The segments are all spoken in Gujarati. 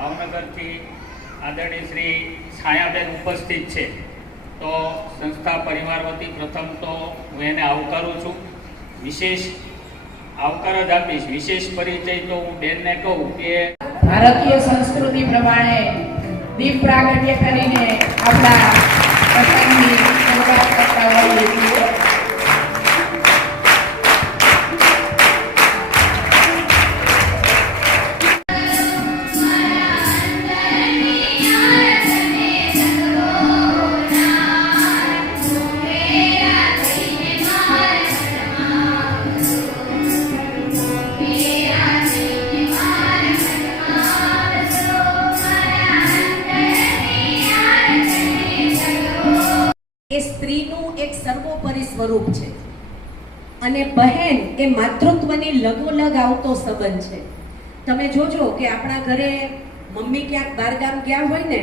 ભાવનગરથી આદરણીય શ્રી છાયાબેન ઉપસ્થિત છે, તો સંસ્થા પરિવાર વતી પ્રથમ તો હું એને આવકારું છું. વિશેષ આવકાર જ આપીશ. વિશેષ પરિચય તો હું બેનને કહું કે ભારતીય સંસ્કૃતિ પ્રમાણે દીપ પ્રાગટ્ય કરીને આપણા પ્રસંગની શરૂઆત કરતા હોઈએ છીએ. એ સ્ત્રીનું એક સર્વોપરી સ્વરૂપ છે અને બહેન એ માતૃત્વની લગોલગ આવતો સંબંધ છે. તમે જોજો કે આપણા ઘરે મમ્મી ક્યાંક બહારગામ ગયા હોય ને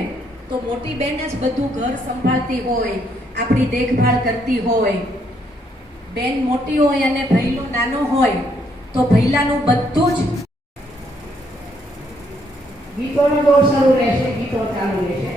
તો મોટી બેન જ બધું ઘર સંભાળતી હોય, આપણી દેખભાળ કરતી હોય. બેન મોટી હોય અને ભૈલો નાનો હોય તો ભૈલાનું બધું જ. ગીતોનો દોર શરૂ રહેશે, ગીતો ચાલુ રહેશે.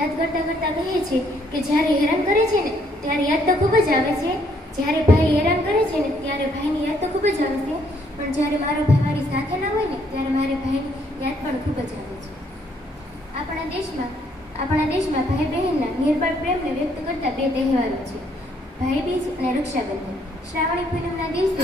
યાદ કરતા કહે છે કે જ્યારે હેરાન કરે છે ને ત્યારે યાદ તો ખૂબ જ આવે છે, જ્યારે ભાઈ હેરાન કરે છે ને ત્યારે ભાઈની યાદ તો ખૂબ જ આવે છે, પણ જ્યારે મારો ભાઈ મારી સાથે ના હોય ને ત્યારે મારે ભાઈની યાદ પણ ખૂબ જ આવે છે. આપણા દેશમાં ભાઈ બહેનના નિર્બળ પ્રેમને વ્યક્ત કરતા બે તહેવારો છે, ભાઈબીજ અને રક્ષાબંધન. શ્રાવણી પૂનમના દિવસે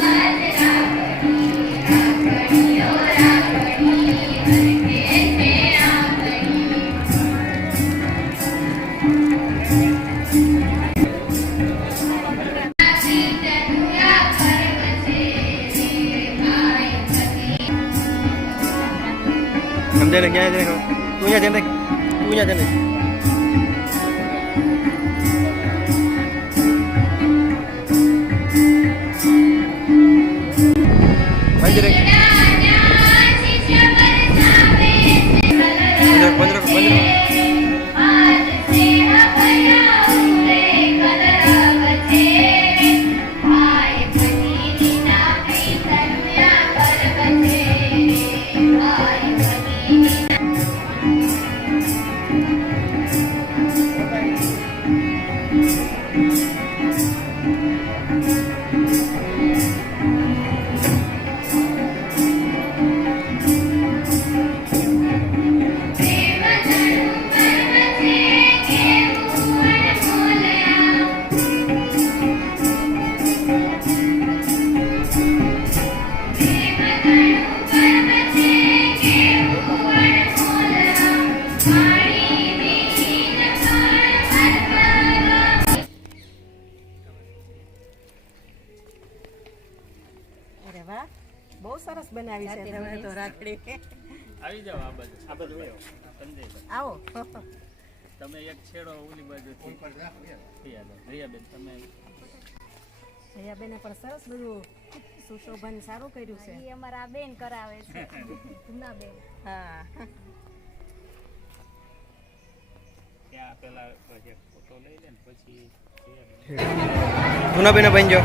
समझे क्या है? देखो तू यहाँ चल બહુ સરસ બનાવી છે તમે તો રાખડી. આવી જાઓ આ બાજુ સંજયભાઈ આવો. તમે એક છેડો ઓલી બાજુથી રિયાબેન, તમે રિયાબેને પણ સરસ બધું સુશોભન સારું કર્યું છે. એ અમારા બેન કરાવે છે. ના બેન. હા. ત્યાં પેલા ફોટો લઈ લે ને પછી જૂના બેન બની જાઓ.